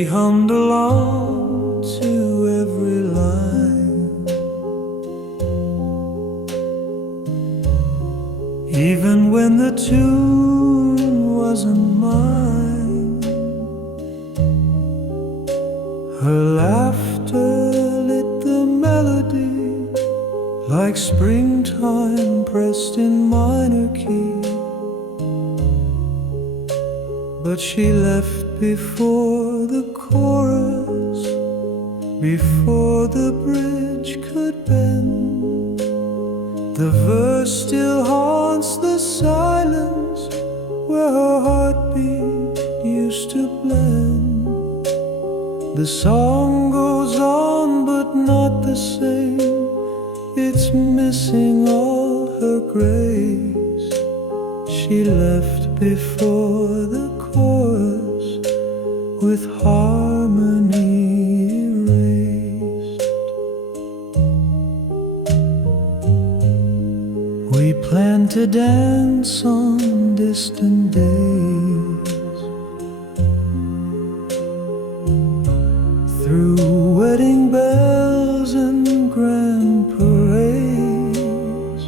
She hummed along to every line, even when the tune wasn't mine. Her laughter lit the melody like springtime pressed in minor key. But she left before the chorus, before the bridge could bend. The verse still haunts the silence where her heartbeat used to blend. The song goes on but not the same. It's missing all her grace. She left before the chorus with harmony erased. We planned to dance on distant days, through wedding bells and grand parades.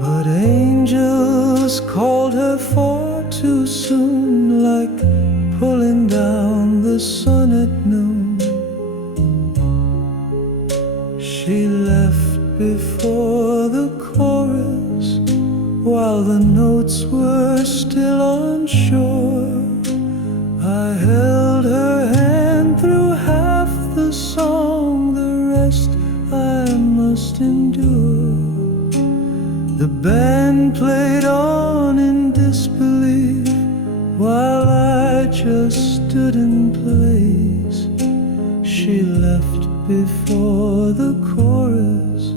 But angels called her far too soon, like pulling down the sun at noon. She left before the chorus, while the notes were still unsure. I held her hand through half the song, the rest I must endure. The band played on in disbelief, while I just stood in place. She left before the chorus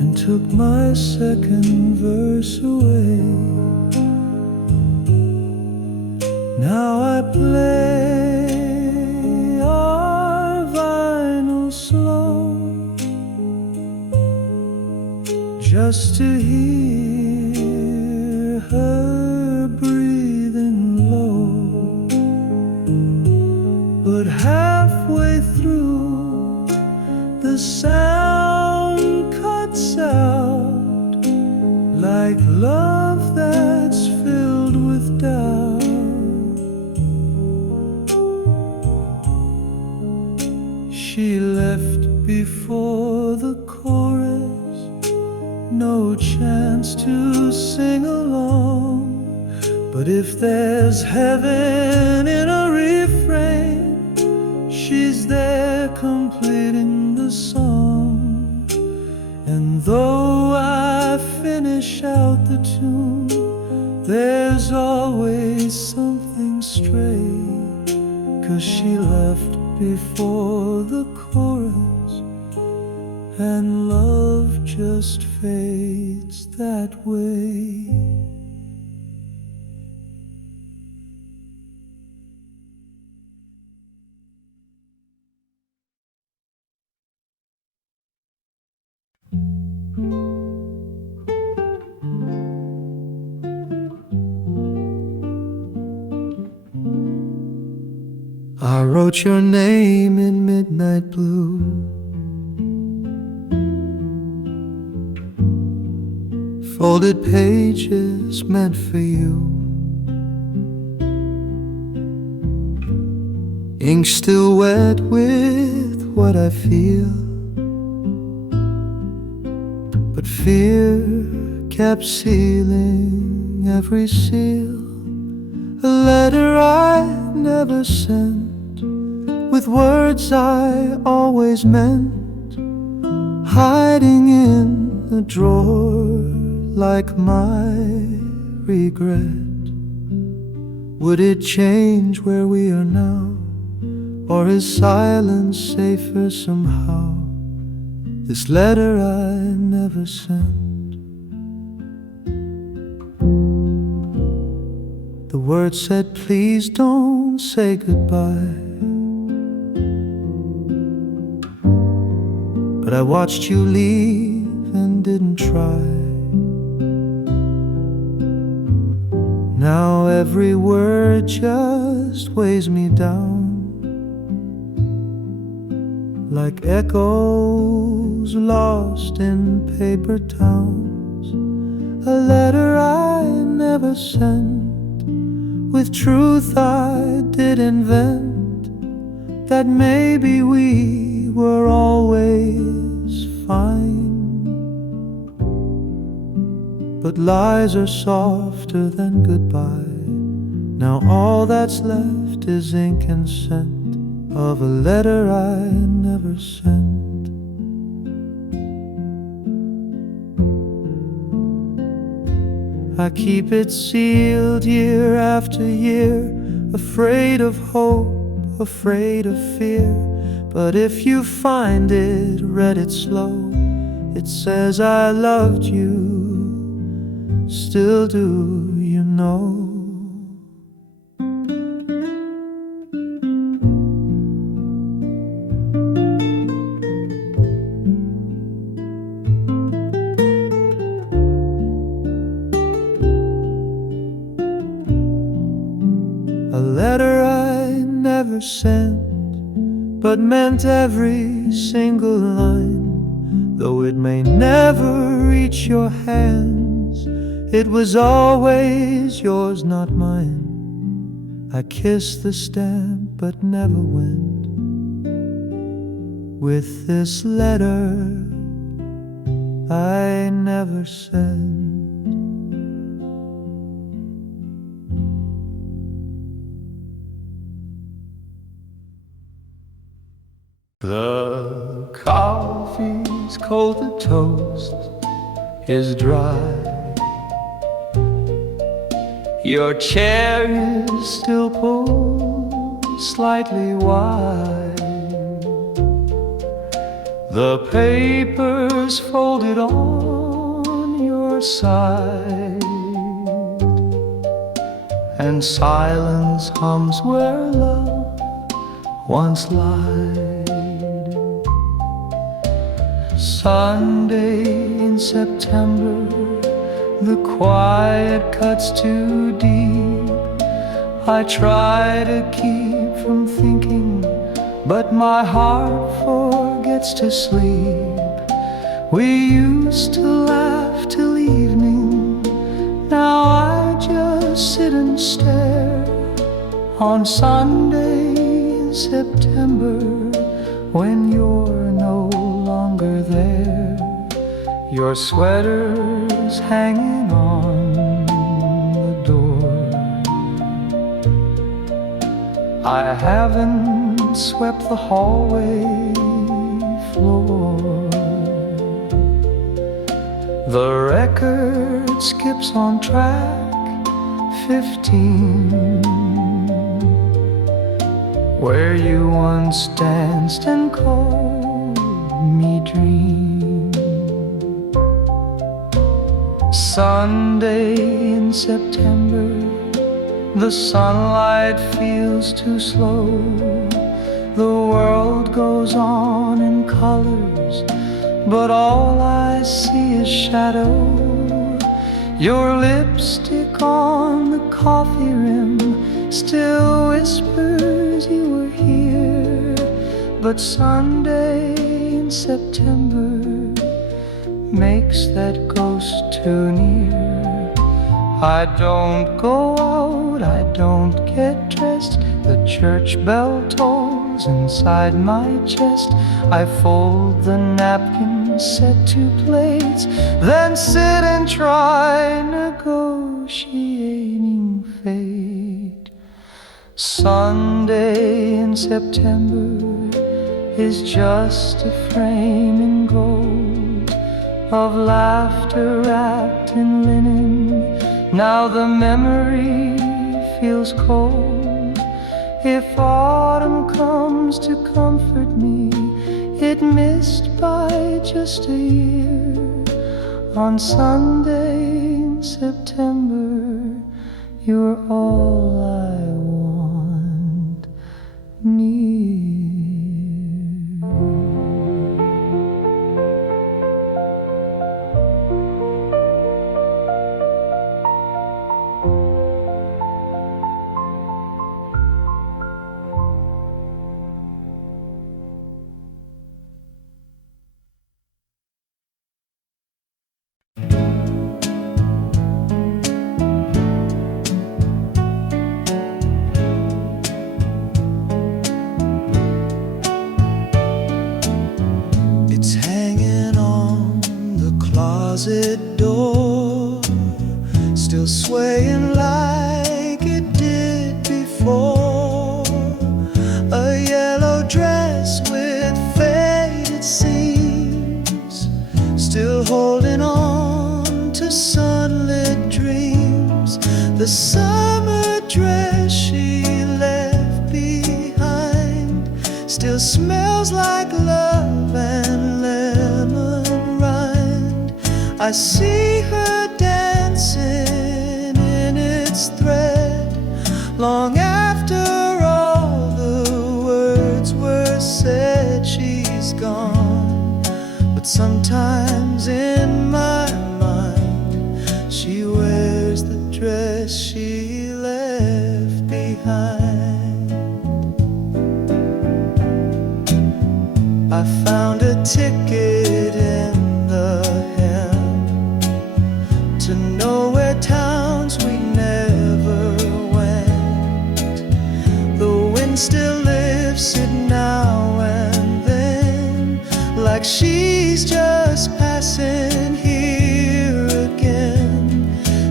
and took my second verse away. Now I play our vinyl slow, just to hear her breathing low. But halfway through, the sound cuts out, like love that's filled with doubt. She left before the chorus, no chance to sing along. But if there's heaven in a refrain, she's there completing the song. And though I finish out the tune, there's always something stray, 'cause she left before the chorus, and love just fades that way. I wrote your name in midnight blue, folded pages meant for you. Ink still wet with what I feel, but fear kept sealing every seal. A letter I never sent, with words I always meant, hiding in a drawer like my regret. Would it change where we are now, or is silence safer somehow? This letter I never sent. The words said, please don't say goodbye. But I watched you leave and didn't try. Now every word just weighs me down, like echoes lost in paper towns. A letter I never sent, with truth I did invent, that maybe we were always fine. But lies are softer than goodbye. Now all that's left is ink and scent of a letter I never sent. I keep it sealed year after year, afraid of hope, afraid of fear. But if you find it, read it slow. It says I loved you, still do you know? A letter I never sent, but meant every single line. Though it may never reach your hands, it was always yours, not mine. I kissed the stamp but never went. With this letter I never sent. The coffee's cold, the toast is dry. Your chair is still pulled slightly wide. The paper's folded on your side, and silence hums where love once lied. Sunday in September, the quiet cuts too deep. I try to keep from thinking, but my heart forgets to sleep. We used to laugh till evening, now I just sit and stare. On Sunday in September, when you're no longer there, your sweater's hanging on the door. I haven't swept the hallway floor. The record skips on track 15, where you once danced and called me dream. Sunday in September, the sunlight feels too slow. The world goes on in colors, but all I see is shadow. Your lipstick on the coffee rim still whispers you were here. But Sunday in September makes that ghost too near. I don't go out, I don't get dressed. The church bell tolls inside my chest. I fold the napkin, set 2 plates, then sit and try negotiating fate. Sunday in September is just a frame in gold of laughter wrapped in linen. Now the memory feels cold. If autumn comes to comfort me, it missed by just a year. On Sunday in September, you're all I want near. swaying like it did before. A yellow dress with faded seams, still holding on to sunlit dreams. The summer dress she left behind still smells like love and lemon rind. I see her dancing in its thread long after all the words were said. She's gone, but sometimes in my mind she wears the dress she left behind. I found a ticket in the hem to nowhere, towns we never went. The wind still lifts it now and then, like she's just passing here again.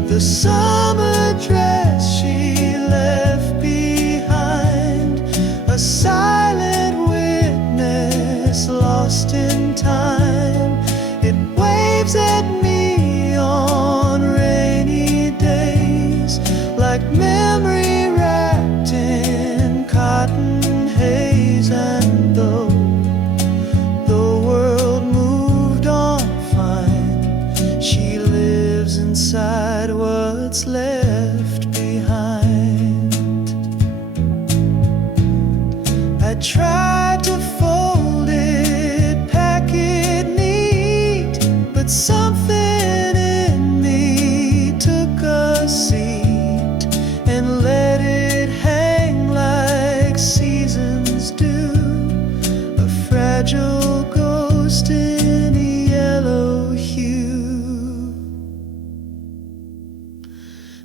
The summer dress she left behind, a silent witness lost in time. It waves at me on rainy days, like memory wrapped in cotton haze. And though the world moved on fine, she lives inside what's left behind. I tried to fold it, pack it neat, but something in me took a seat and let it hang like seasons do, a fragile ghost in a yellow hue.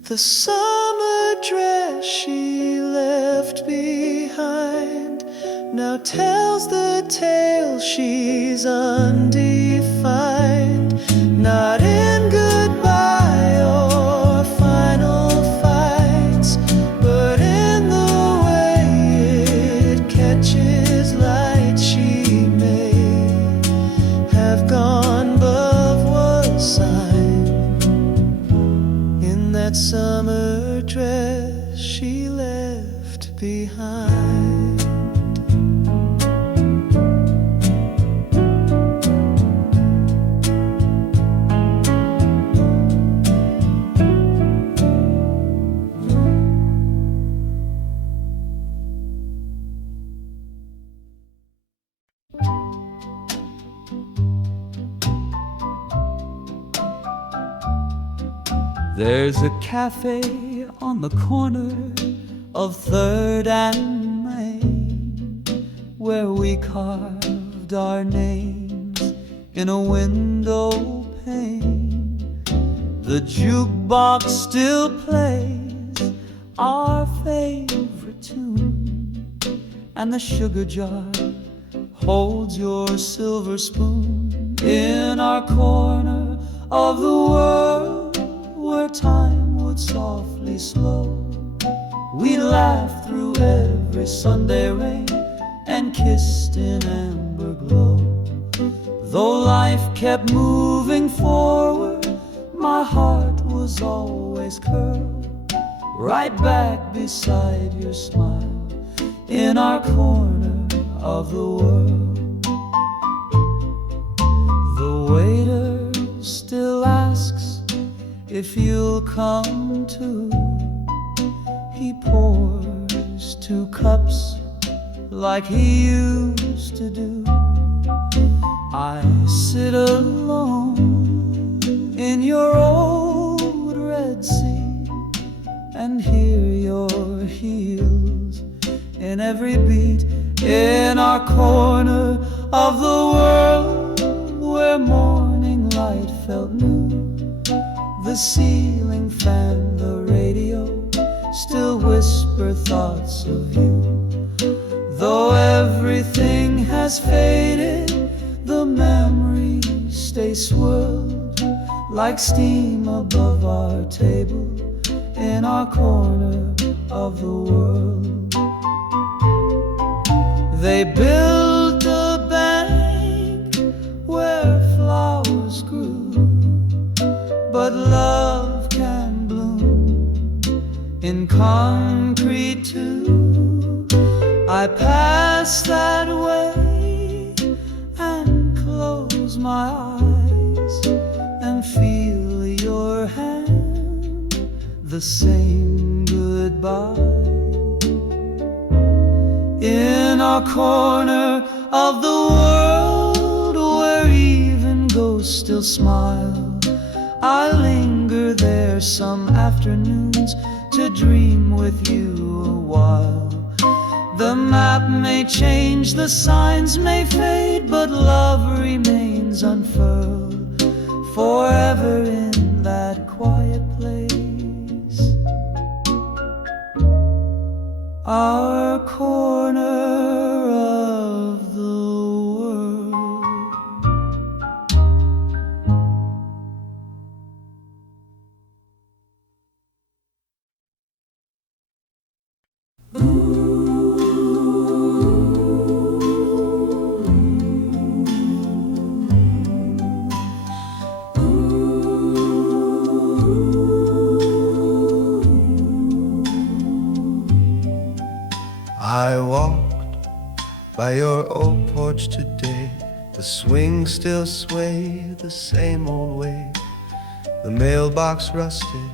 The summer dress she left behind now tells the tale she's undefined, not in goodbye or final fights, but in the way it catches light. She may have gone, but was signed in that summer dress she left behind. There's a cafe on the corner of 3rd and Main, where we carved our names in a window pane. The jukebox still plays our favorite tune, and the sugar jar holds your silver spoon. In our corner of the world, where time would softly slow, we laughed through every Sunday rain and kissed in amber glow. Though life kept moving forward, my heart was always curled right back beside your smile in our corner of the world. The waiter still asks if you'll come too. He pours 2 cups like he used to do. I sit alone in your old red sea and hear your heels in every beat. In our corner of the world, where morning light felt new, the ceiling fan, the radio still whisper thoughts of you. Though everything has faded, the memories stay swirled like steam above our table in our corner of the world. They built a bank where flowers grew, but love can bloom in concrete too. I pass that way and close my eyes and feel your hand, the same goodbye. In our corner of the world, where even ghosts still smile, I linger there some afternoons to dream with you a while. The map may change, the signs may fade, but love remains unfurled forever in that quiet place. Our corner of the world. I walked by your old porch today. The swings still sway the same old way. The mailbox rusted,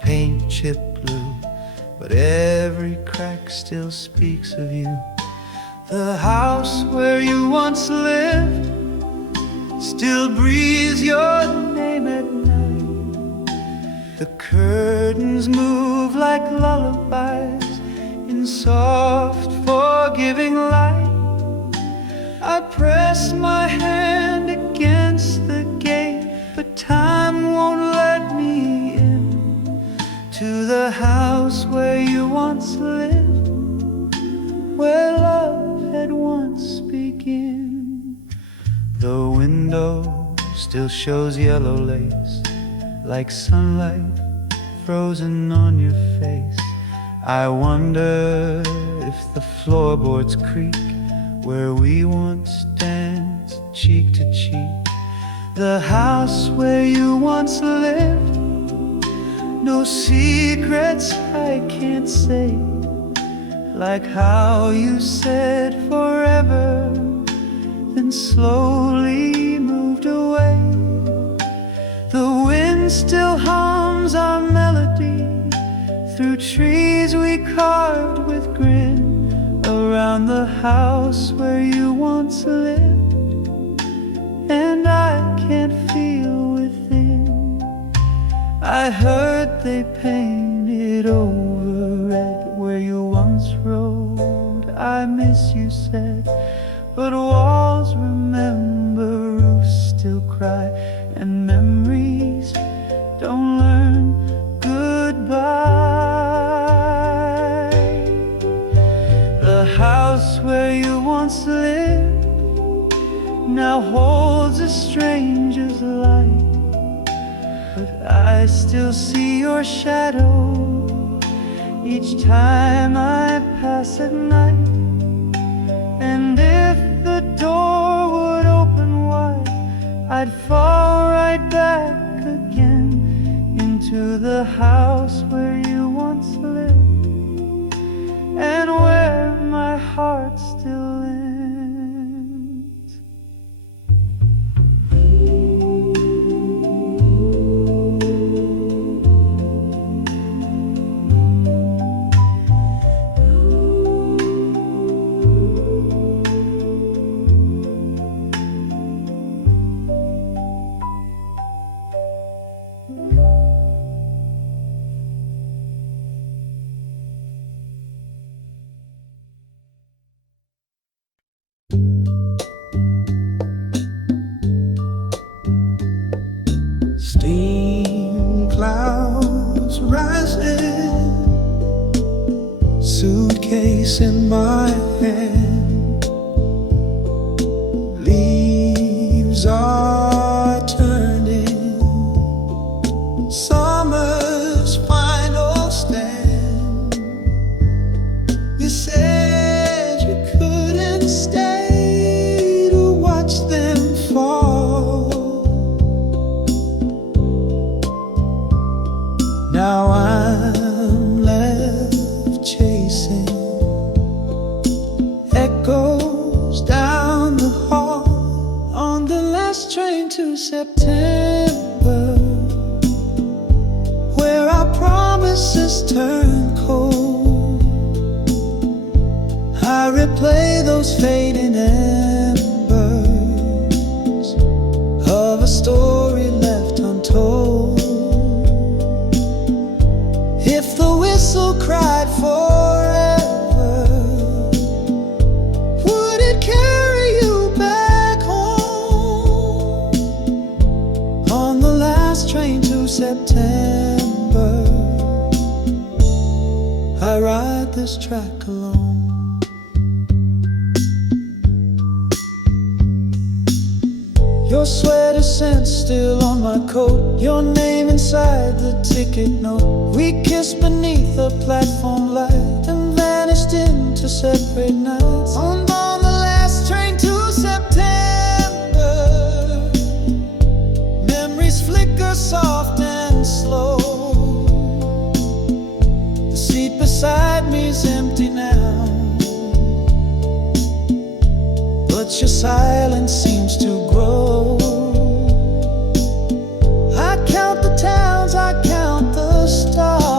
paint chipped blue, but every crack still speaks of you. The house where you once lived still breathes your name at night. The curtains move like lullabies in soft, forgiving light. I press my hand against the gate, but time won't let me in to the house where you once lived, where love had once begun. The window still shows yellow lace, like sunlight frozen on your face. I wonder if the floorboards creak where we once danced cheek to cheek. The house where you once lived, no secrets I can't say, like how you said forever, then slowly moved away. The wind still hums our melody through trees we carved with grin, around the house where you once lived, and I can't feel within. I heard they painted over red where you once rode. I miss, you said, but walls remember, roofs still cry, and memories don't learn goodbye. The house where you once lived now holds a stranger's light, but I still see your shadow each time I pass at night. And if the door would open wide, I'd fall right back again into the house where you once lived, and where my heart still lives. Steam clouds rising, suitcase in my hand, leaves are turning, summer's final September, where our promises turn cold. I replay those fading embers of a story left untold. If the whistle cried forever, would it carry you back home? On the last train to September, I ride this track alone. Your sweater scent still on my coat, your name inside the ticket note. We kissed beneath a platform light and vanished into separate nights. On the last train to September, memories flicker soft and slow. The seat beside me's empty now, but your silence seems to grow. I count the towns, I count the stars,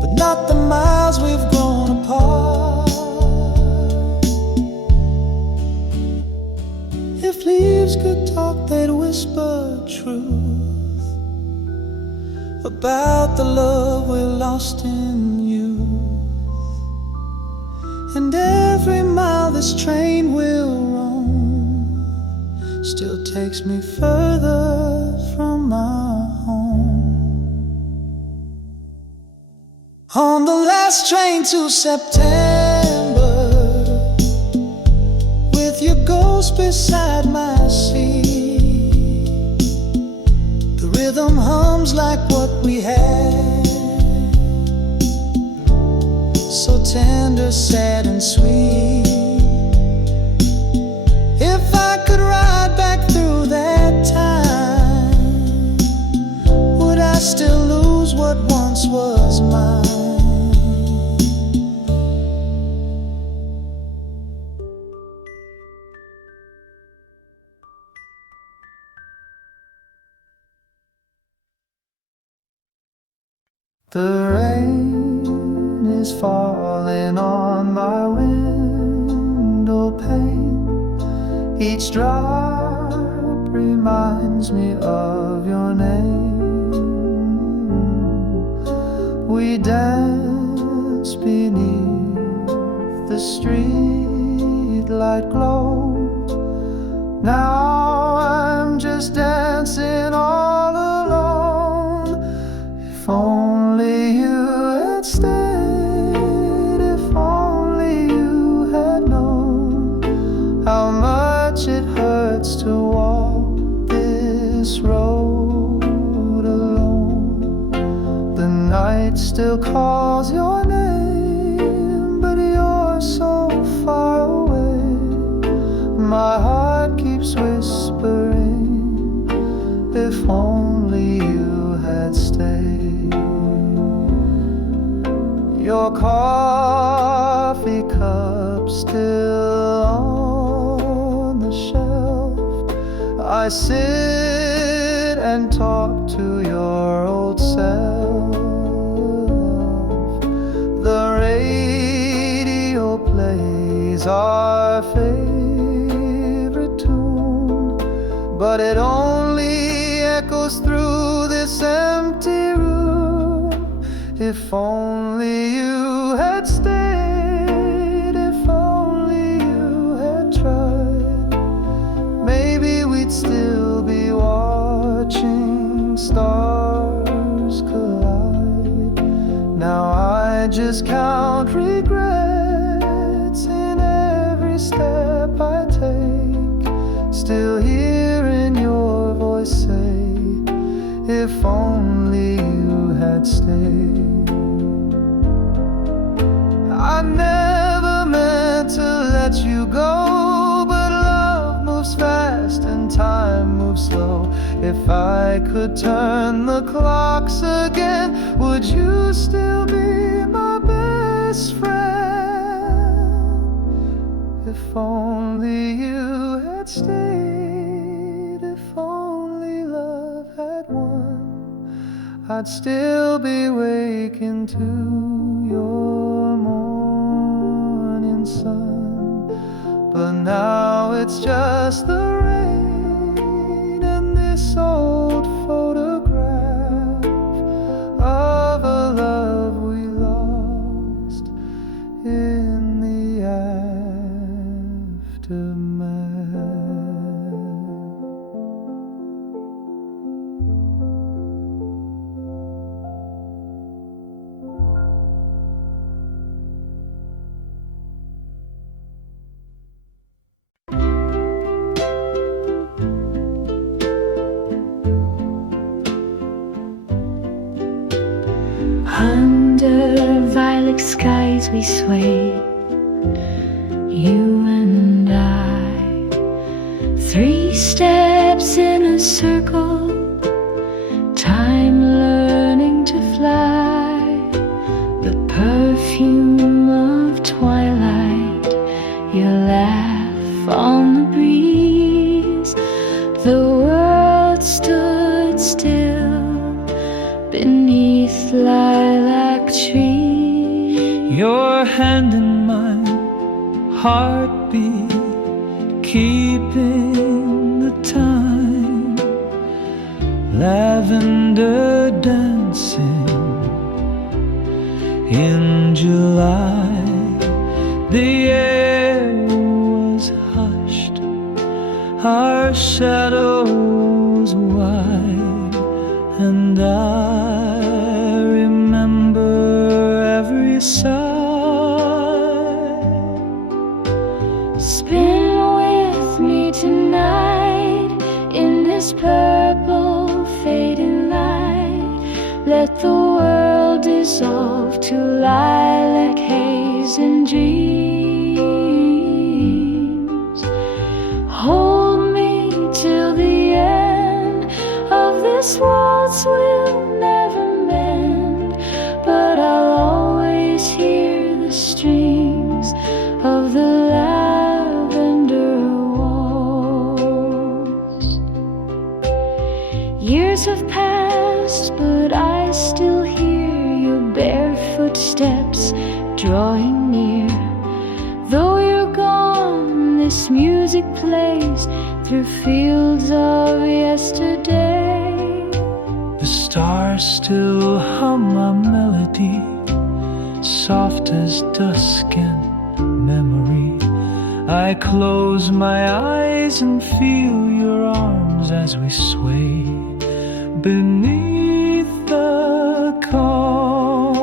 but not the miles we've grown apart. If leaves could talk, they'd whisper truth about the love we lost in youth. And every mile this train will roam still takes me further from my home. On the last train to September, with your ghost beside my seat, the rhythm hums like what we had, so tender, sad and sweet. If I could ride back through that time, would I still lose what once was mine? The rain is falling on my window pane. Each drop reminds me of your name. We dance beneath the street light glow. Now I'm just dancing all alone. If only you had stayed, if only you had known how much it hurts to walk this road alone. The night still calls your name, but you're so far away. My heart keeps whispering, if only you had stayed. Your coffee cup still on the shelf. I sit and talk to your old self. The radio plays our favorite tune, but it only echoes through this empty room. If only you had stayed, if only you had tried, maybe we'd still be watching stars collide. Now I just count regrets in every step I take, still hearing your voice say, if only you had stayed. I never meant to let you go, but love moves fast and time moves slow. If I could turn the clocks again, would you still be my best friend? If only you had stayed. I'd still be waking to your morning sun. But now it's just the rain and this old photograph of a love we lost in the aftermath. Under violet skies we sway, you and I, 3 steps in a circle, time learning to fly, the perfume of twilight, your laugh on the breeze. The world stood still beneath lilac trees. Your hand in mine, heartbeat, keeping the time. Lavender dancing in July. The air was hushed, our shadows wide, and I remember every sigh. Spin with me tonight in this purple fading light. Let the world dissolve to lilac haze and dreams. Hold me till the end of this waltz will never mend, but I'll always hear the strings of the Lavender Waltz. Years have passed, but I still hear your bare footsteps drawing near. Though you're gone, this music plays through fields of yesterday. The stars still hum my melody, soft as dusk and memory. I close my eyes and feel your arms as we sway beneath the calm.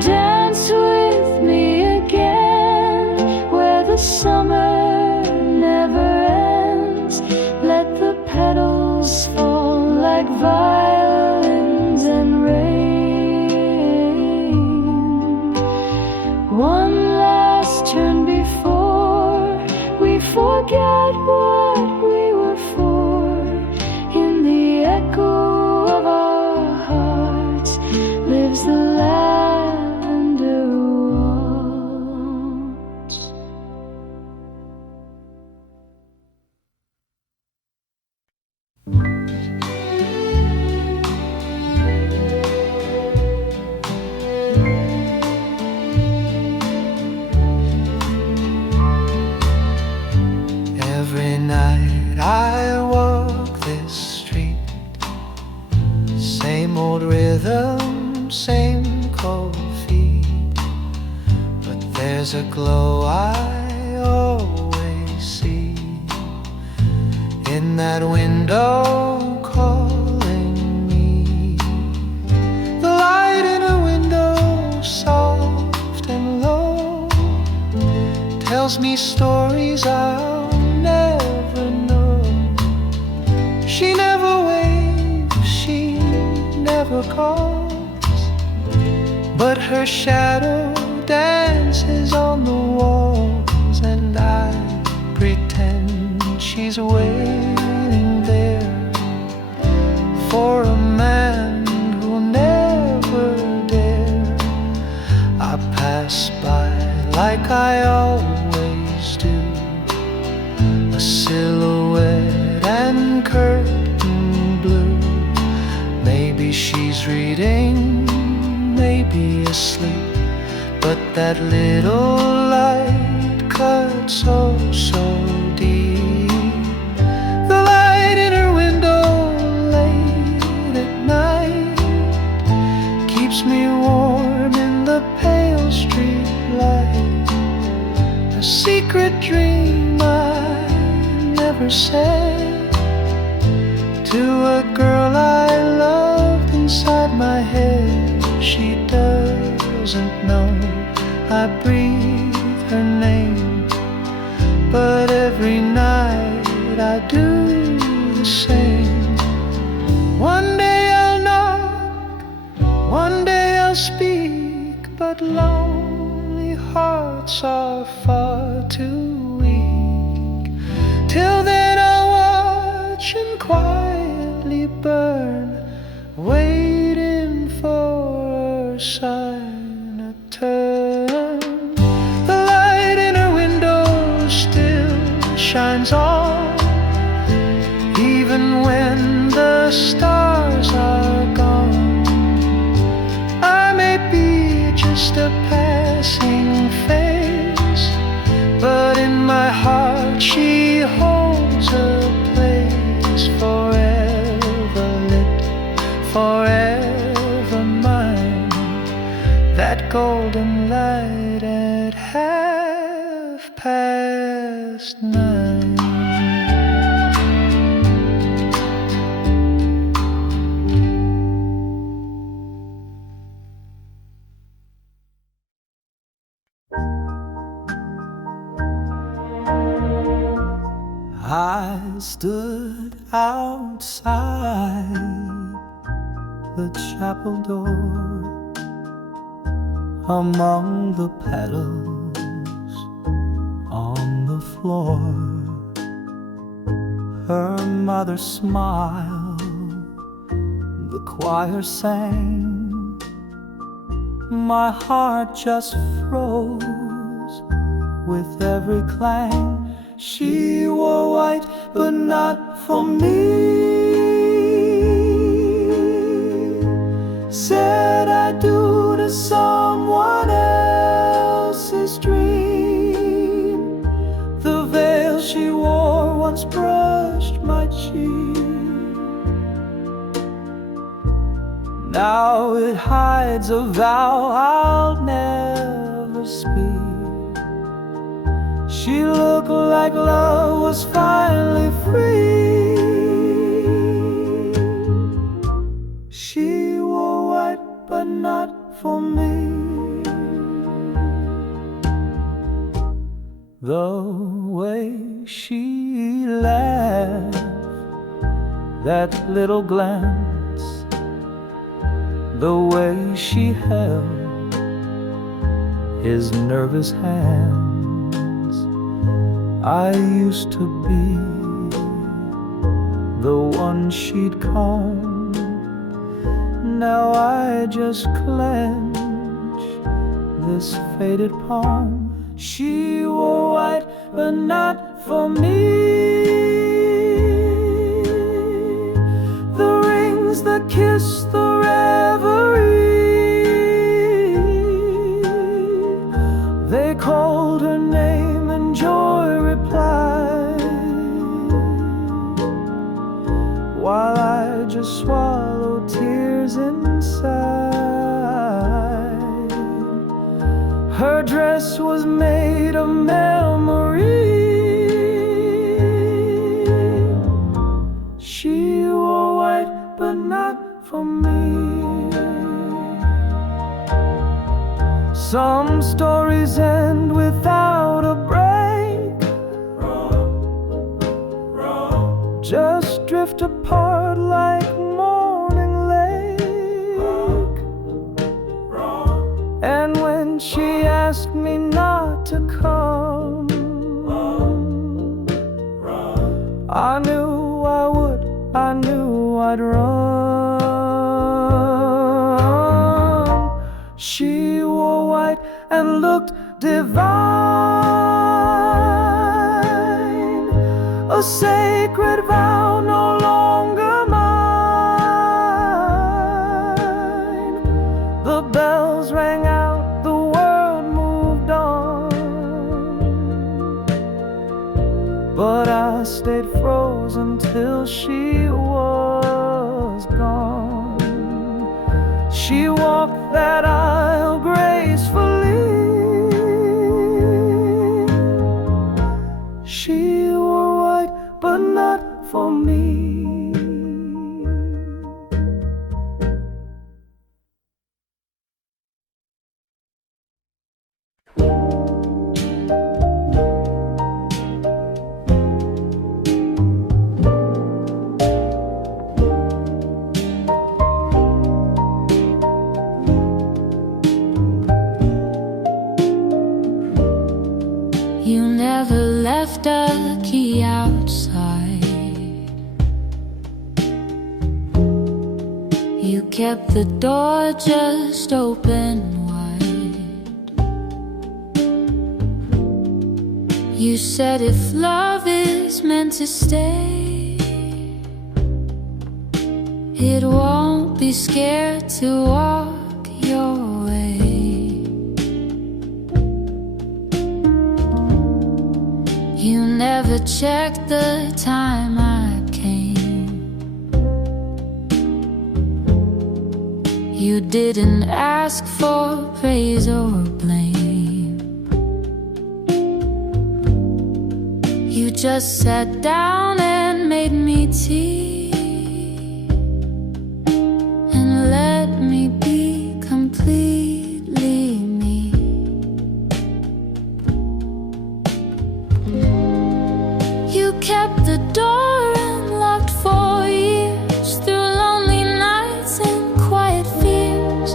Dance with me again where the summer never ends. Let the petals fall like violins and rain. One last turn before we forget what we were for. In the echo of our hearts lives the Lavender Waltz. Every night I walk this street, same old rhythm, same cold feet, but there's a glow I always see in that window calling me. The light in a window, soft and low, tells me stories I'll never know. She never waves, she never calls, but her shadow dances on the walls, and I pretend she's waiting there for a man who'll never dare. I pass by like I always do, a silhouette and curtain blue, she's reading, maybe asleep, but that little light cuts oh so deep. The light in her window late at night keeps me warm in the pale street light. A secret dream I never said to a girl I loved inside my head. She doesn't know I breathe her name, but every night I do the same. One day I'll knock, one day I'll speak, but lonely hearts are far too weak. Till then I'll watch and quietly burn, waiting for a sign to turn. The light in her window still shines on, even when the stars are gone. I may be just a passing face, but in my heart she holds a place, forever lit, forever mine. That golden light at 9:30. I stood outside the chapel door, among the petals on the floor. Her mother smiled, the choir sang. My heart just froze with every clang. She wore white, but not for me. Said I do to someone else's dream. The veil she wore once brushed my cheek. Now it hides a vow I'll never speak. She looked like love was finally free. She wore white, but not for me. The way she laughed, that little glance, the way she held his nervous hand. I used to be the one she'd call. Now I just clench this faded palm. She wore white, but not for me. The rings, the kiss, the reverie, they called her name and joy replied, while I just swallowed tears inside. Her dress was made of memory. She wore white, but not for me. Some stories end without a break, just drift apart like morning lake. And when she asked me not to come, I knew I would, I knew I'd run. She wore white and looked divine, a sacred vow no longer mine. stayed frozen till she was gone. She walked that aisle gracefully. She wore white, but not for me. You never left a key outside. You kept the door just open wide. You said if love is meant to stay, it won't be scared to walk your way. You never checked the time I came. You didn't ask for praise or blame. You just sat down and made me tea and let me be completely me. You kept the door unlocked for years, through lonely nights and quiet fears.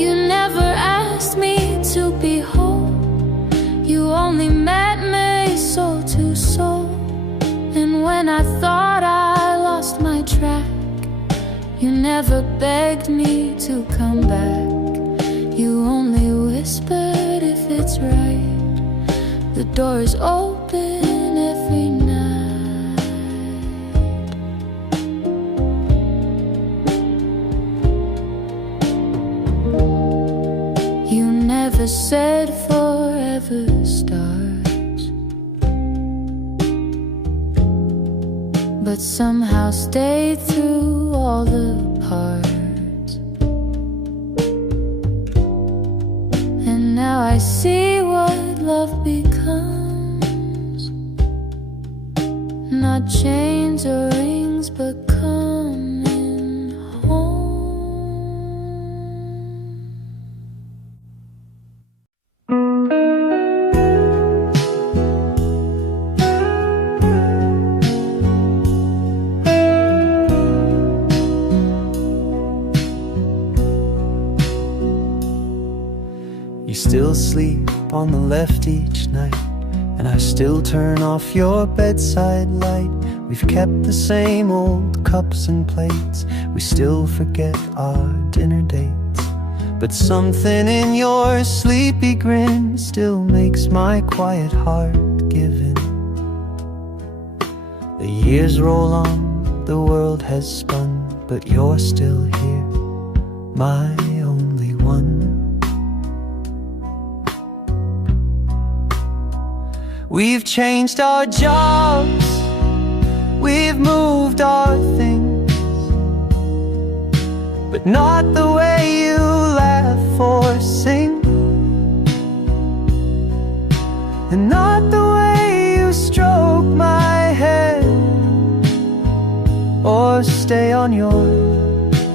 You never asked me to be whole. You only met me soul to soul. And when I thought I lost my track, you never begged me to come back. You only whispered if it's right. The door is open every night. You never said forever starts, but somehow stayed through all the parts. And now I see what love becomes. Not chains or rings, but coming home. You still sleep on the left each night, and I still turn off your bedside light. We've kept the same old cups and plates. We still forget our dinner dates. But something in your sleepy grin still makes my quiet heart give in. The years roll on, the world has spun, but you're still here, my only one. We've changed our jobs, we've moved our things, but not the way you laugh or sing, and not the way you stroke my head or stay on your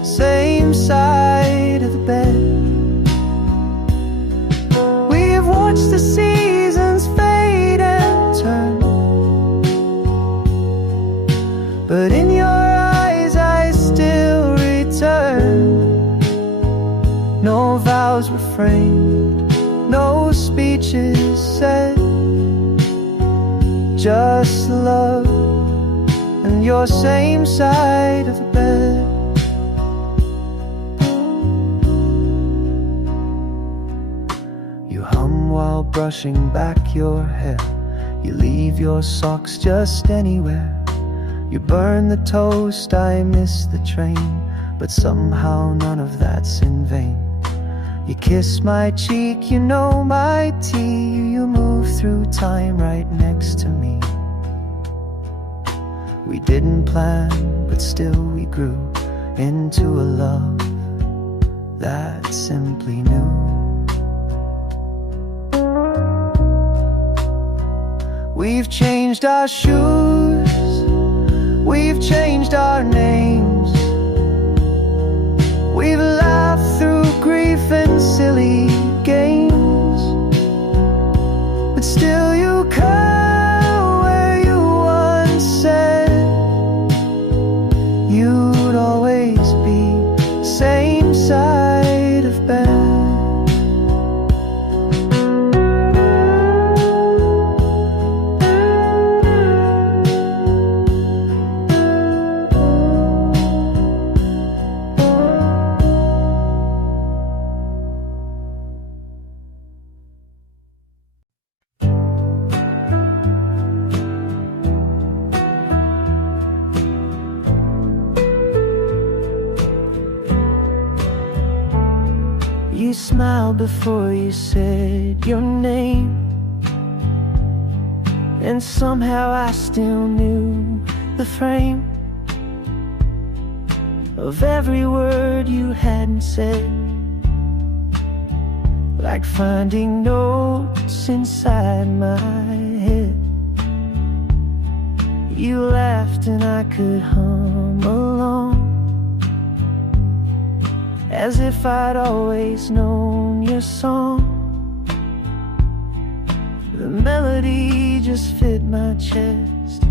same side of the bed. We've watched the seasons fade and turn, but in your eyes I still return. No vows were framed, no speeches said, just love and your same side of the bed. You hum while brushing back your hair. You leave your socks just anywhere. You burn the toast, I miss the train, but somehow none of that's in vain. You kiss my cheek, you know my tea. You move through time right next to me. We didn't plan, but still we grew into a love that simply knew. We've changed our shoes, we've changed our names, we've laughed through grief and silly games, but still you come where you once said you'd always be, same side of bed. You smiled before you said your name, and somehow I still knew the frame of every word you hadn't said, like finding notes inside my head. You laughed and I could hum along, as if I'd always known your song. The melody just fit my chest,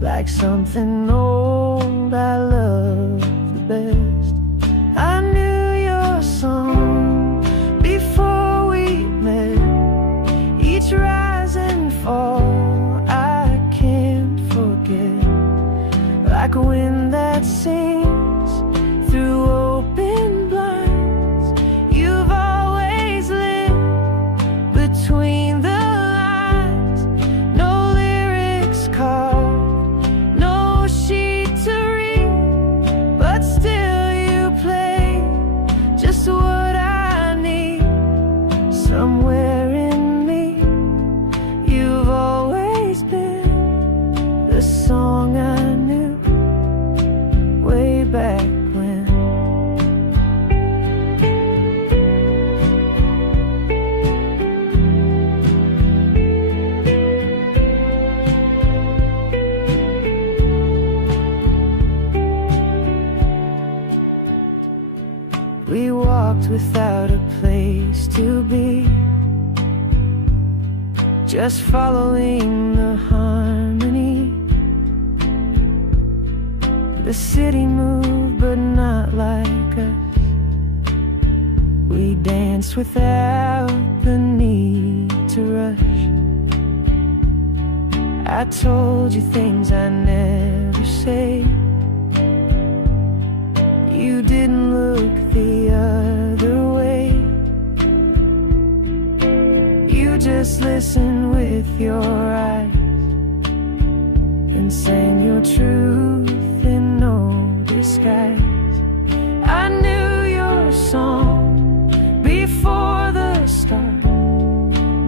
like something old I loved the best. I knew your song before we met, each rise and fall I can't forget, like a wind that sings through open blinds. You've always lived between the lines, no lyrics carved, no sheet to read, but still you play just what I need. Somewhere in me, you've always been the song I knew way back. We walked without a place to be, just following the harmony. The city moved, but not like us. We danced without the need to rush. I told you things I never say. You didn't look the other way. You just listened with your eyes and sang your truth in no disguise. I knew your song before the start,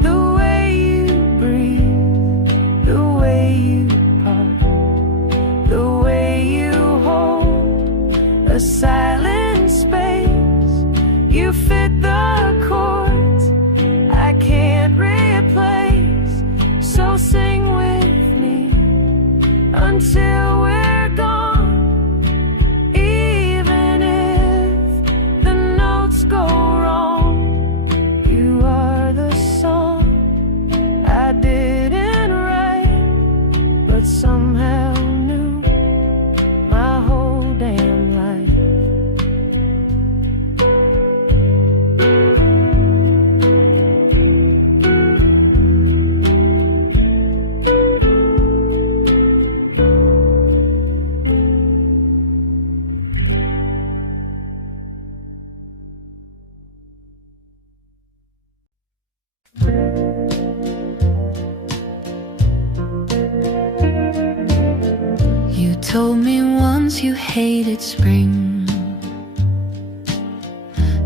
the way you breathe, the way you part, the way you hold a silent space. You fit the chords I can't replace, so sing with me until we're gone. Even if the notes go wrong, you are the song I didn't write, but somehow knew my whole damn life. You told me once you hated spring,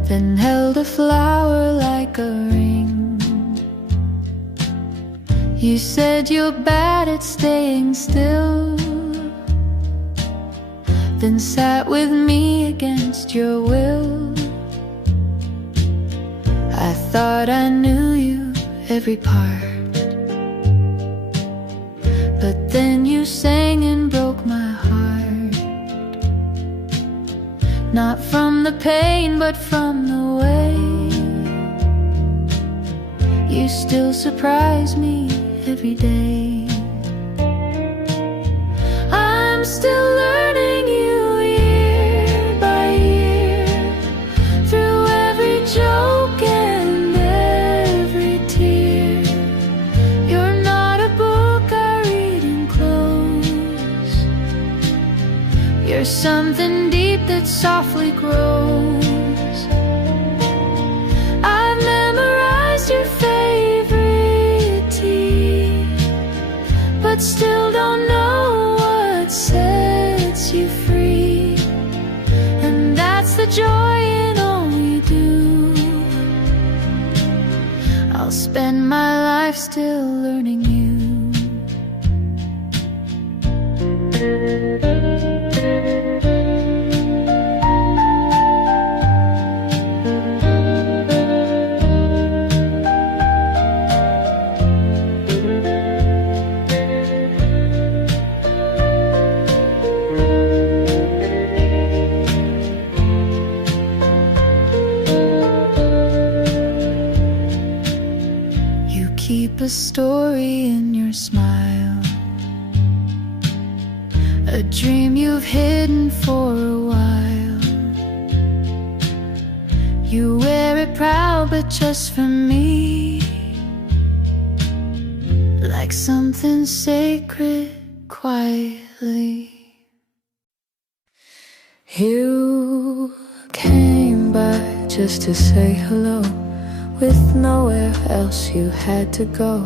then held a flower like a ring. You said you're bad at staying still, then sat with me against your will. I thought I knew you every part, but then you sang and broke my heart. Not from the pain, but from the way you still surprise me every day. I'm still learning you year by year, through every joke and every tear. You're not a book I read and close. You're something deep that softly grows. I've memorized your favorite tea, but still don't know what sets you free. And that's the joy in all we do. I'll spend my life still learning you. Keep a story in your smile, a dream you've hidden for a while. You wear it proud, but just for me, like something sacred quietly. You came by just to say hello, with nowhere else you had to go.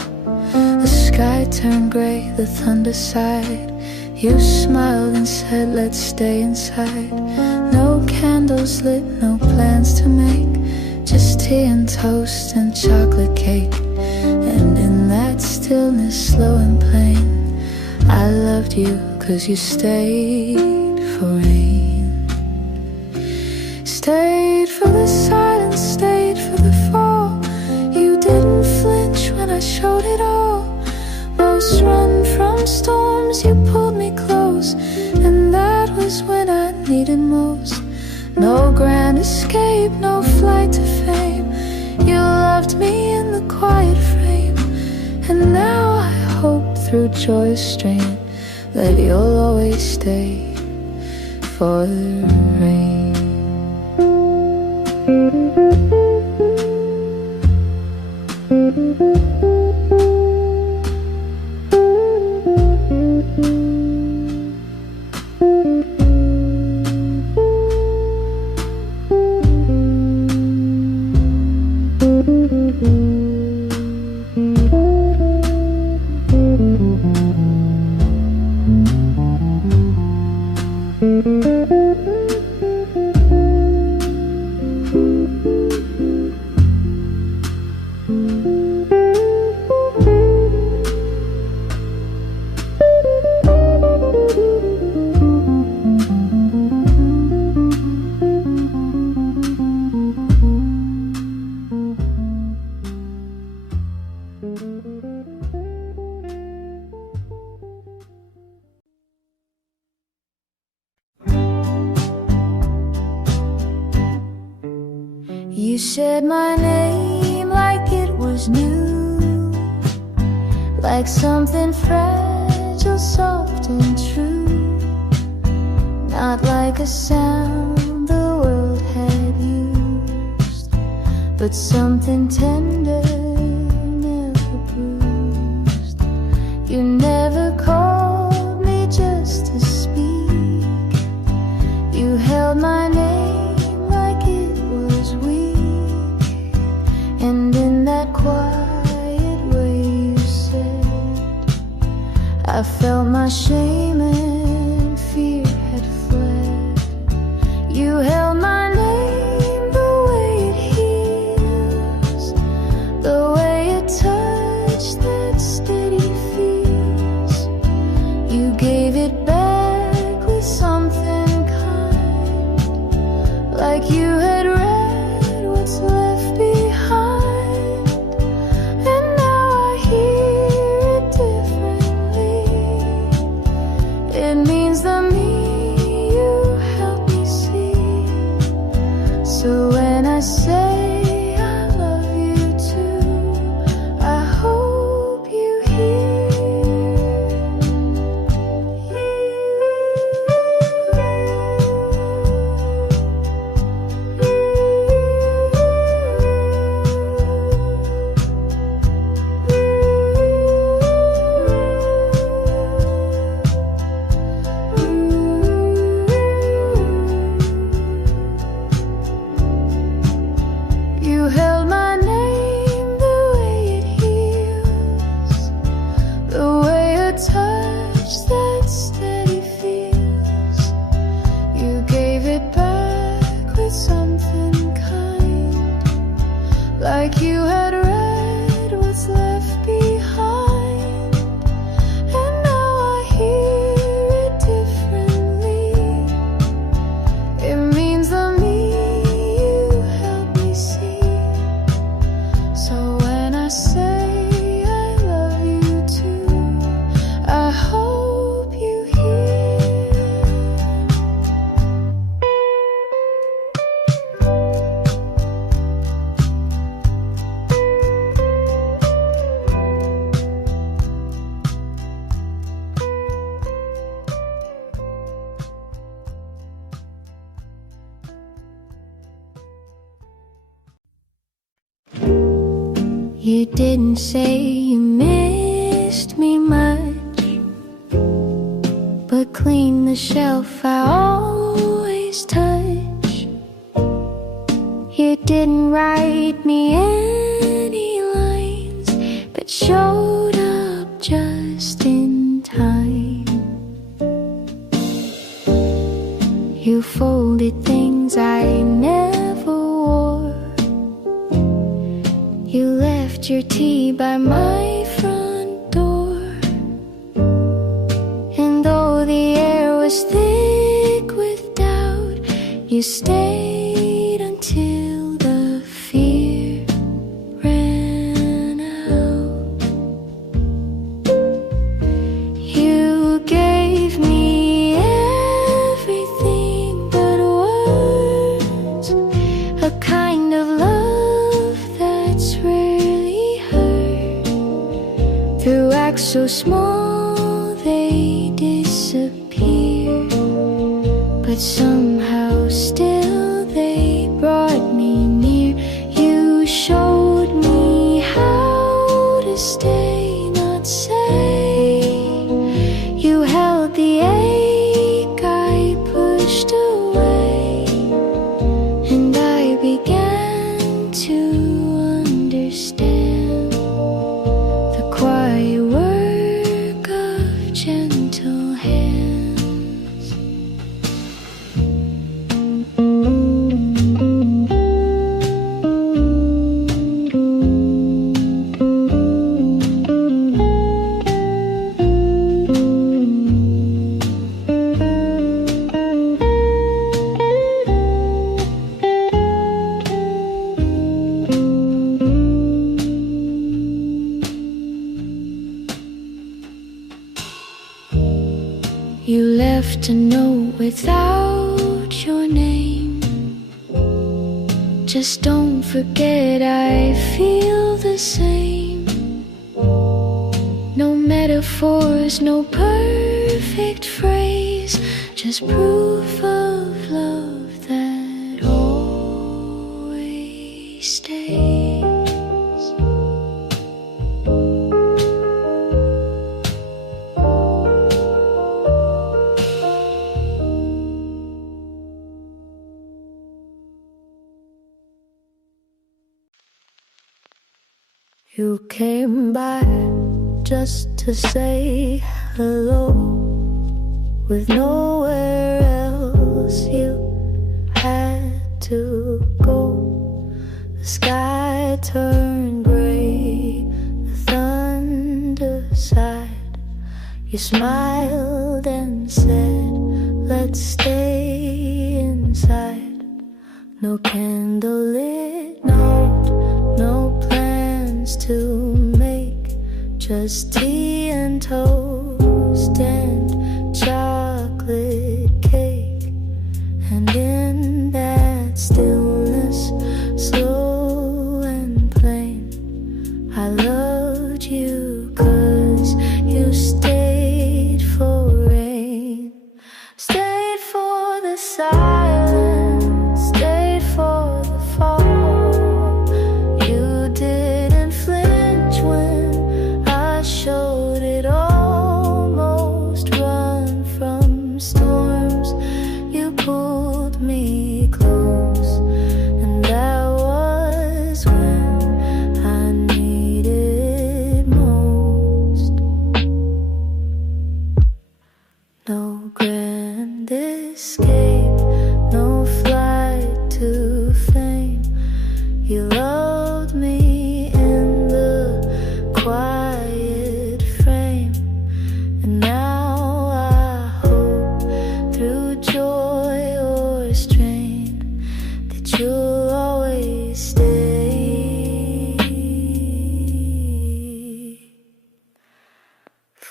The sky turned gray, the thunder sighed. You smiled and said, let's stay inside. No candles lit, no plans to make, just tea and toast and chocolate cake. And in that stillness, slow and plain, I loved you 'cause you stayed for rain. Stayed for the silence, stayed for the fall. You didn't flinch when I showed it all. Most run from storms, you pulled me close, and that was when I needed most. No grand escape, no flight to fame. You loved me in the quiet frame, and now I hope through joy's strain that you'll always stay for the rain. You said my name like it was new, like something fragile, soft and true, not like a sound the world had used, but something tender, never bruised. You never called me just to speak. You held my name like it was weak, and in that quiet way you said, I felt my shame and fear had fled. You held my name the way it heals, the way it touched that steady like you had read what's left behind. And now I hear it differently. It means the me you helped me see. So when I say I love you too, I hope you hear. You didn't say you missed me much, but clean the shelf I always touch. You didn't write me any lines, but showed up just in time. You folded things I never wore. You left your tea by my front door. And though the air was thick with doubt, you stayed until the fear ran out. You gave me everything but words, a kind of love that's rarely heard. Through acts so small they disappear, but somehow still they brought me near. You showed me how to stay, not say. You held the ache I pushed away, and I began to understand the quiet work of gentle hands. You left a note without your name. Just don't forget I feel the same. No metaphors, no perfect phrase, just proof of love that always stays. You came by just to say hello, with nowhere else you had to go. The sky turned gray, the thunder sighed. You smiled and said, let's stay inside. No candlelit note, no plans to make, just tea and toast and chocolate cake. And in that stillness, slow and plain, I loved you 'cause you stayed for rain, stayed for the silence, stayed for the fall. You didn't flinch when I showed it almost right.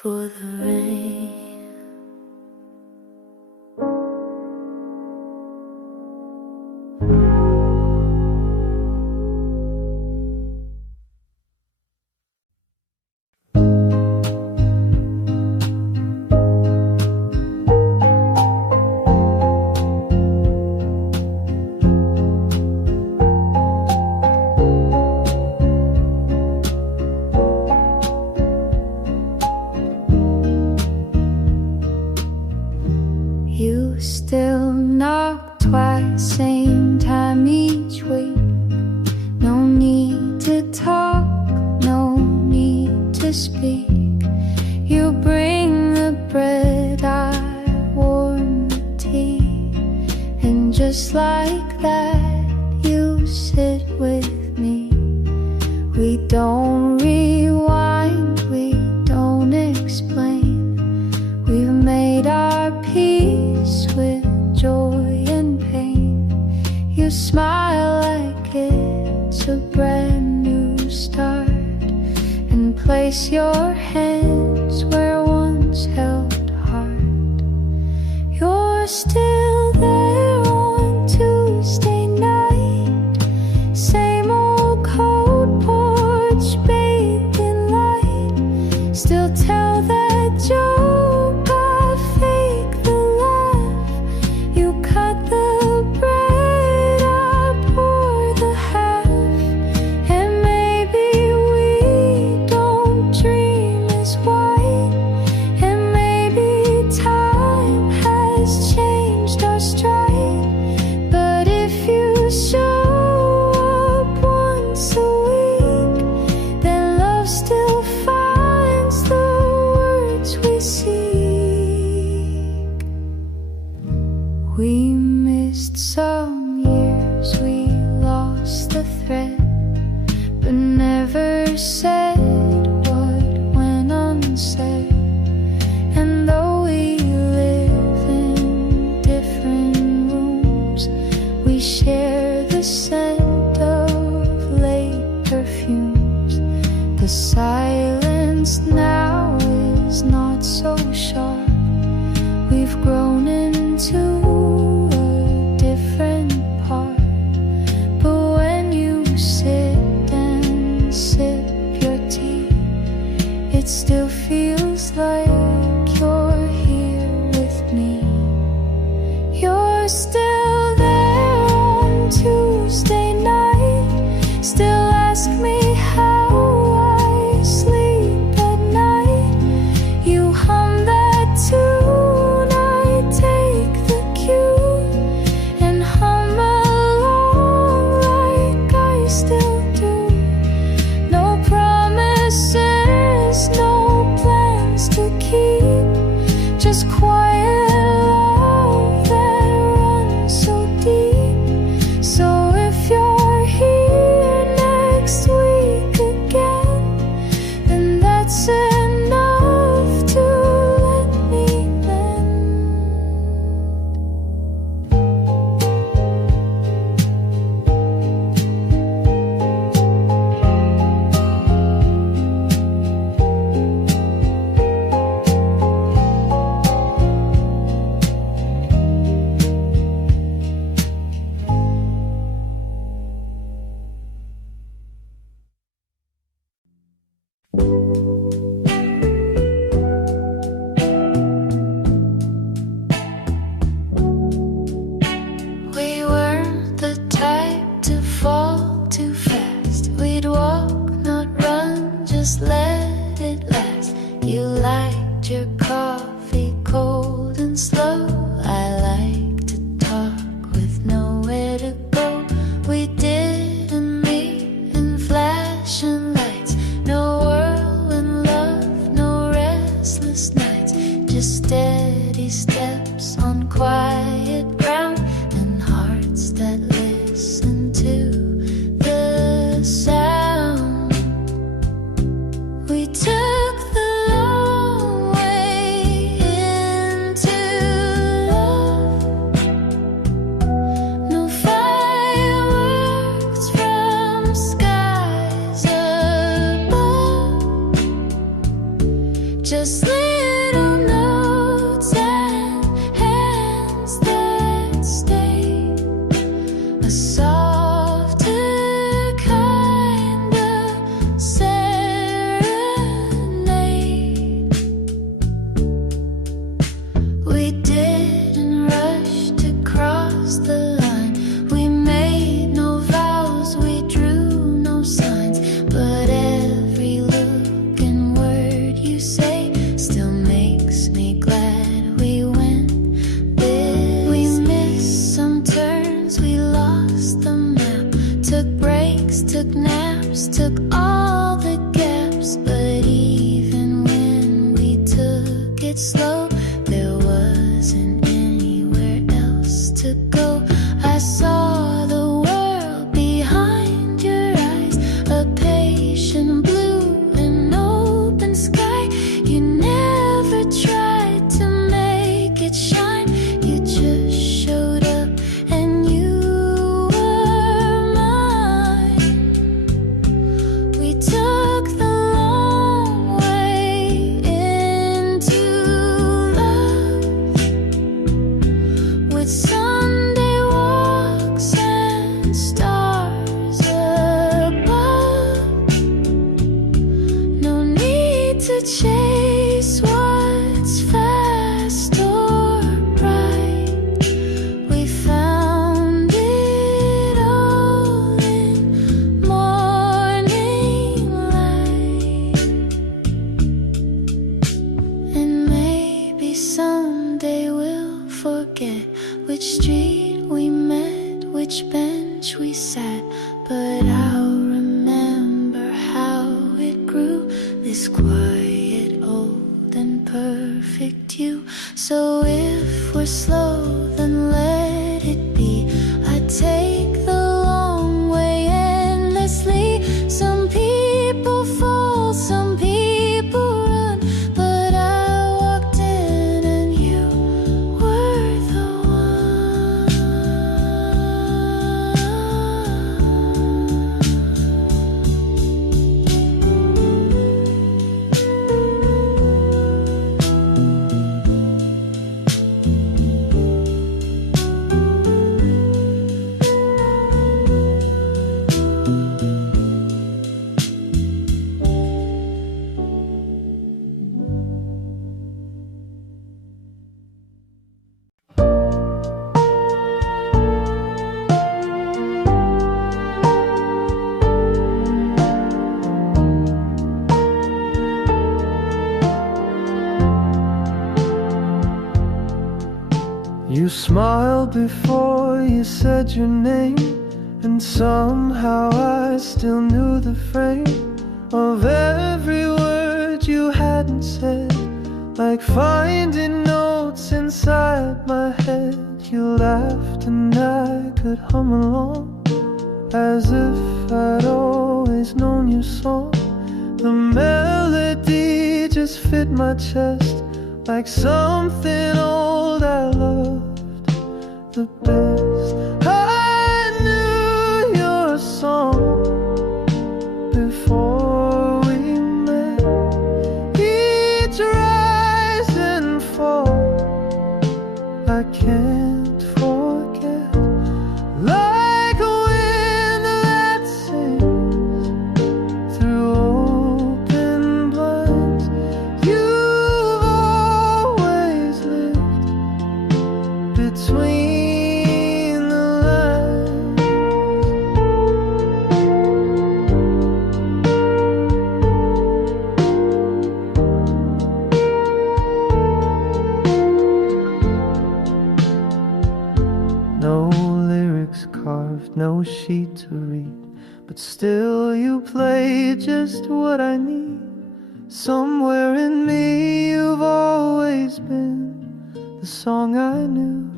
for the rain. You still knock twice, same time each week. No need to talk, no need to speak. You bring the bread, I warm the tea. And just like that, you sit with me. We don't rewind, we don't explain. We've made our peace with joy and pain. You smile like it's a brand new start, and place your hands where once held heart. You're still there on Tuesday night, same old cold porch baking light. Still tell that joke, we missed some years, we lost the thread, but never said what went unsaid. And though we live in different rooms, we share the scent of late perfumes. The silence now is not so sharp. We've grown into it still feels like you're here with me. You're still there on Tuesday night, still ask me how I sleep at night. You hum that tune, I take the cue and hum along like I still do. No promises, no plans to keep, just quiet love that runs so deep. So if you're here next week again, then that's enough to let me mend. We weren't the type to fall too fast. We'd walk, not run, just let it last. You liked your coffee cold and slow. I like to talk with nowhere to go. We didn't meet in flashing lights. No whirlwind love, no restless nights. Just steady steps on quiet ground, and hearts that listen to the sound. We took the long way into love. No fireworks from skies above. steps, took all the gaps. But even when we took it slow, there wasn't anywhere else to go. I saw the world behind your eyes, a patient blue and open sky. You never tried to make it shine, you just showed up and you were mine. We took the long way into love, with Sunday walks and stars above. No need to chase what's fast or bright. We found it all in morning light. And maybe someday we'll forget which street we met, which bench we sat. But I'll remember how it grew, this quiet, old and perfect you. So if we're slow, then let it be. I take the long way endlessly. Some people fall, some people run, but I walked in and you were the one. You smiled before you said your name, and somehow I still knew the frame of every word you hadn't said. Like finding notes inside my head. You laughed and I could hum along, as if I'd always known your song. The melody just fit my chest, like something old I loved the best. I knew your song before we met. Each rise and fall I can't forget. Like a wind that sings through open blinds, you've always lived between the lines. No lyrics carved, no sheet to read, but still you play just what I need. Somewhere in me you've always been the song I knew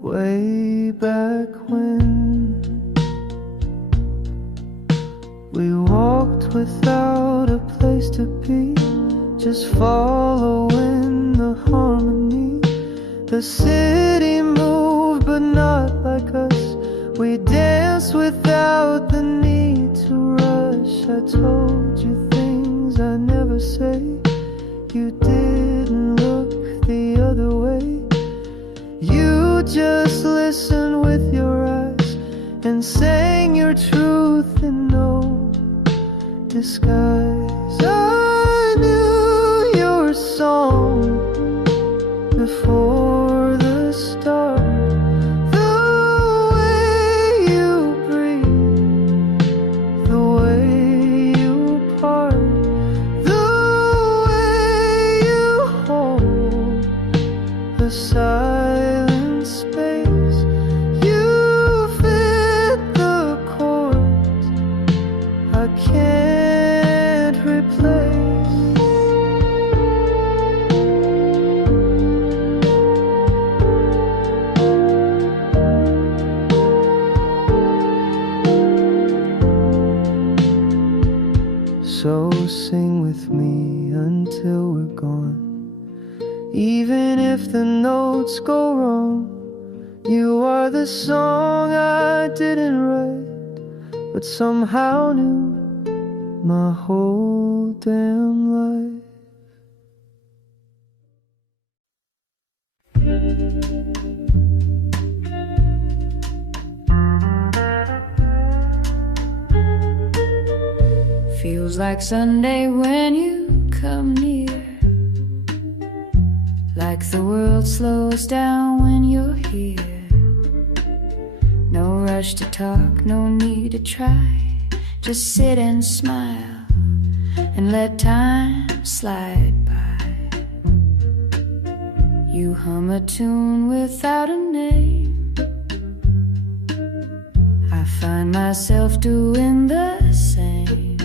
way back when. We walked without a place to be, just following the harmony. The city moved but not like us. We danced without the need to rush. I told you things I never say. You didn't look the other way. You just listened with your eyes and sang your truth in no disguise. I knew your song before the start. The way you breathe, the way you part, the way you hold the silent space. You fit the chords I can't replace. So sing with me until we're gone. Even if the notes go wrong, you are the song I didn't write, but somehow knew my whole damn life. Feels like Sunday when you come near, like the world slows down when you're here. No rush to talk, no need to try. Just sit and smile and let time slide by. You hum a tune without a name. I find myself doing the same.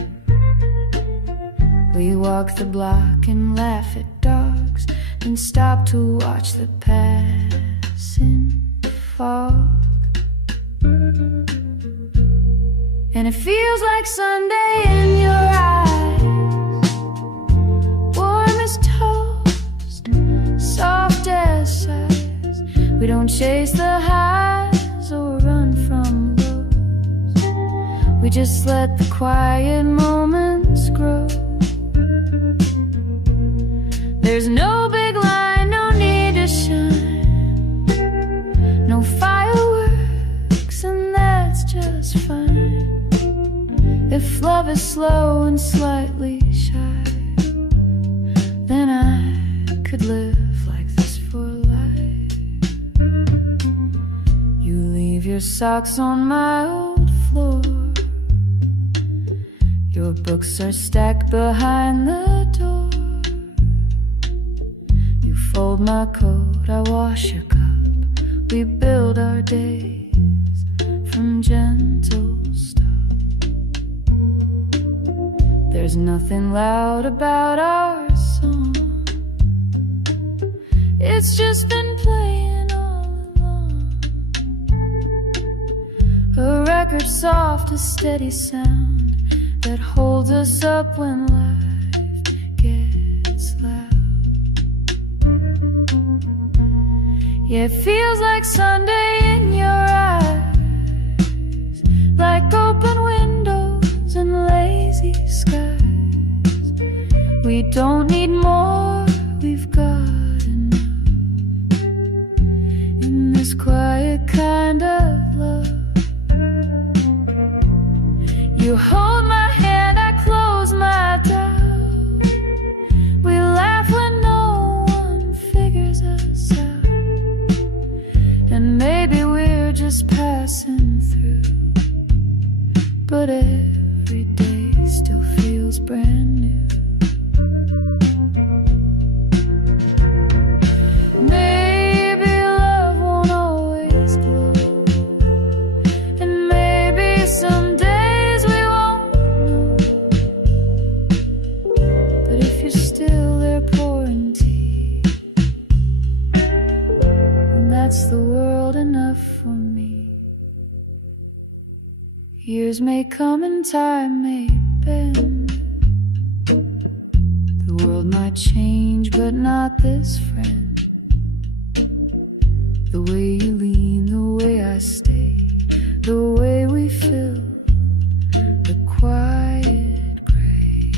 We walk the block and laugh at dogs, and stop to watch the passing fog. And it feels like Sunday in your eyes, warm as toast, soft as sighs. We don't chase the highs or run from lows. We just let the quiet moments grow. There's no big line, no need to shine, no fireworks, and that's just fine. If love is slow and slightly shy, then I could live like this for life. You leave your socks on my old floor. Your books are stacked behind the door. You fold my coat, I wash your cup. We build our days from gentle stuff. There's nothing loud about our song. It's just been playing all along. A record soft, a steady sound that holds us up when life gets loud. Yeah, it feels like Sunday in your eyes, like open windows and lazy skies. We don't need more, we've got enough in this quiet kind of love. You hold my hand, I close my doubt. We laugh when no one figures us out, and maybe we're just passing through, but every day still feels brand new. Maybe love won't always glow, and maybe some days we won't know. But if you're still there pouring tea, then that's the world enough for me. Years may come and time may bend. The world might change, but not this friend. The way you lean, the way I stay, the way we fill the quiet gray.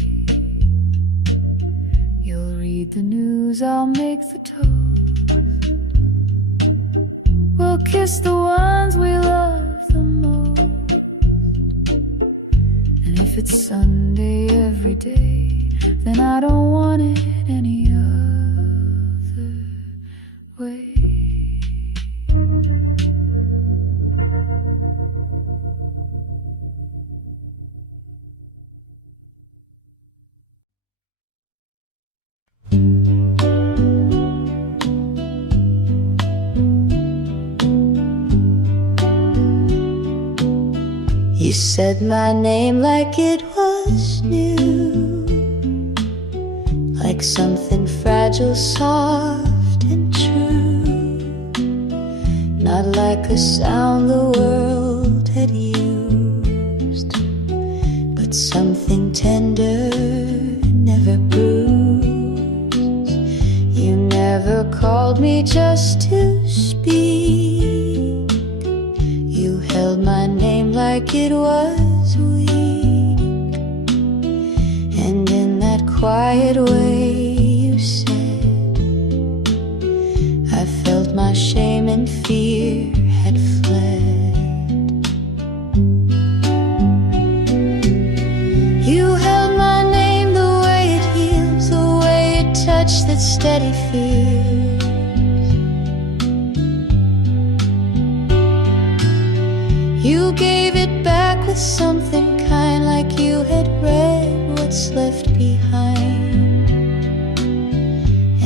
You'll read the news, I'll make the toast. We'll kiss the ones we love the most. And if it's Sunday every day, then I don't want it any other way. You said my name like it was new, like something fragile, soft and true, not like a sound the world had used, but something tender, never bruised. You never called me just to speak, you held my name like it was weak, and in that quiet way you said, I felt my shame and fear had fled. You held my name the way it heals, the way it touched that steady fear. You gave it back with something kind, like you had read what's left behind.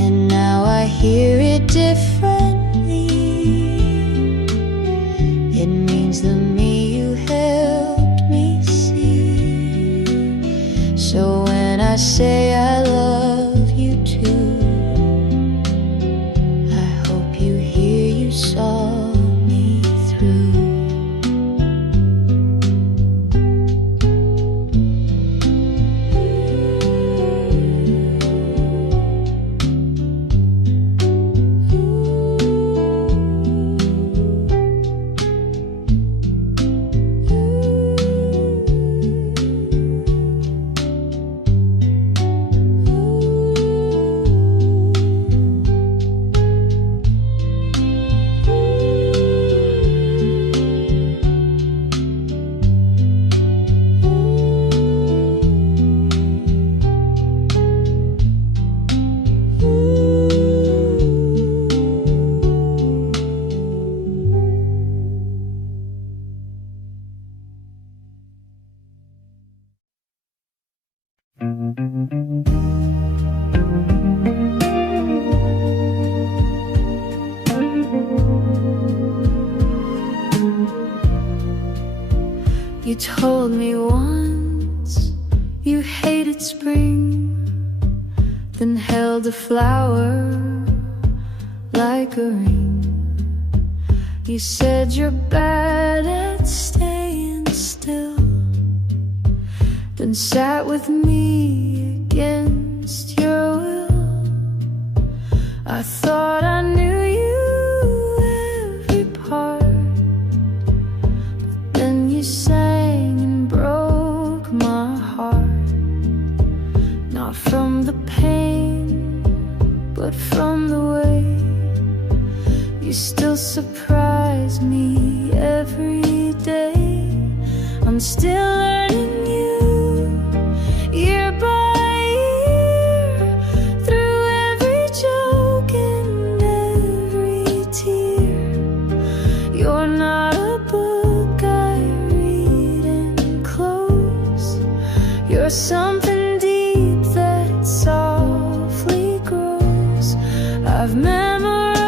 And now I hear it differently. It means the me you helped me see. So when I say I love you too, I hope you hear you saw me through. You told me once you hated spring, then held a flower like a ring. You said you're bad at staying still, then sat with me against your will. I thought I knew you every part, but then you sang and broke my heart. Not from the pain, but from the way you still surprise me every day. I'm still learning you, year by year, through every joke and every tear. You're not a book I read and close. You're something deep that softly grows. I've memorized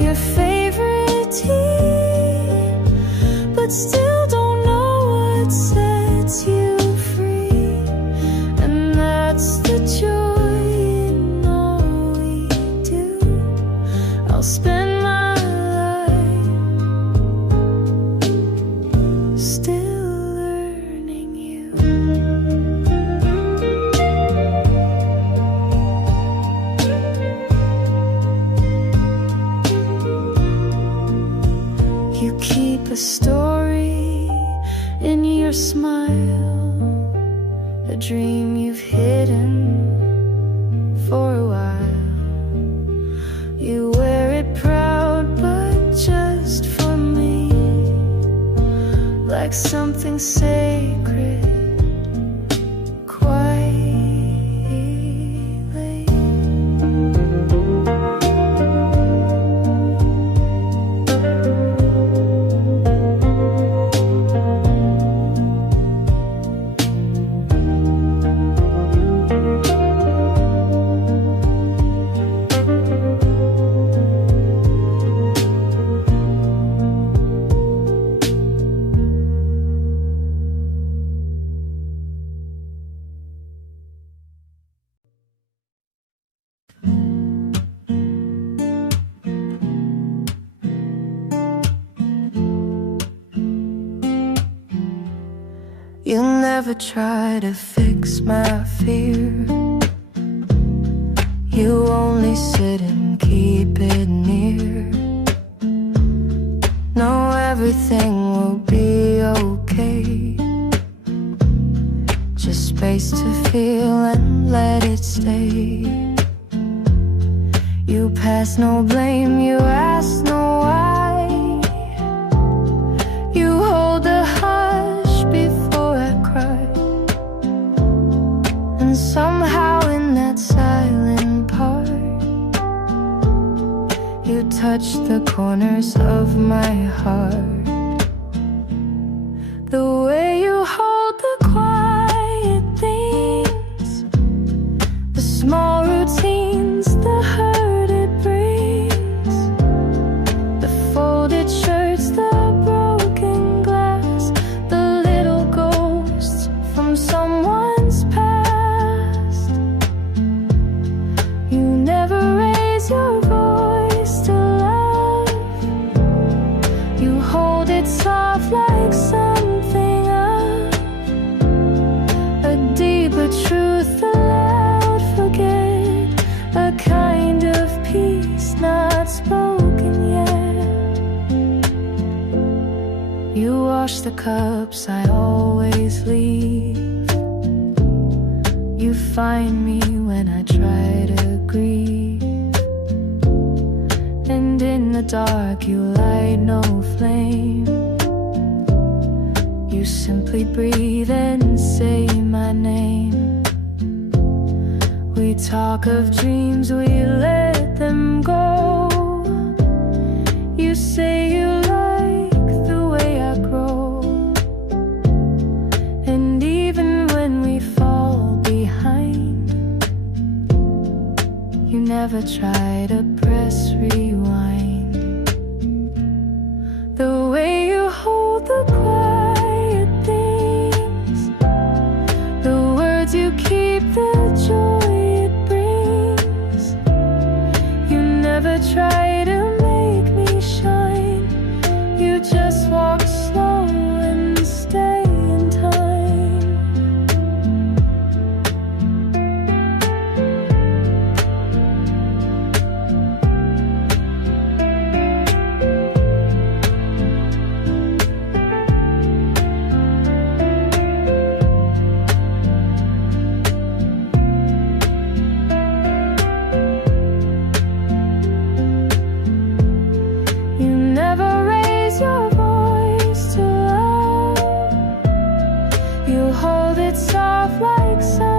your favorite tea, but still don't know what sets you free. And that's the joy in all we do. I'll spend my life still learning you. You keep a story in your smile, a dream you've hidden for a while. You wear it proud, but just for me, like something sacred, quietly. never try to fix my fear. You only sit and keep it near. Know everything will be okay. Just space to feel and let it stay. You pass no blame, you ask no why. You hold the hush before I cry. And somehow in that silent part, you touch the corners of my heart. The way you hold the quiet things, the small routines, the hurt it brings, the folded shirts, the broken glass, the little ghosts from someone's past. You never raise your voice to love. You hold it soft like something up, a deeper truth, a loud forget, a kind of peace not spoken yet. You wash the cups I always leave. You find me when I try to grieve. And in the dark you light no flame. You simply breathe and say my name. We talk of dreams, we let them go. You say you like the way I grow. And even when we fall behind, you never try to press rewind. The way you hold the quiet things, the words you keep, the joy it brings. You never try to make me shine. You just walk slow and stay in time. You never raise your voice to love. You hold it soft like sun.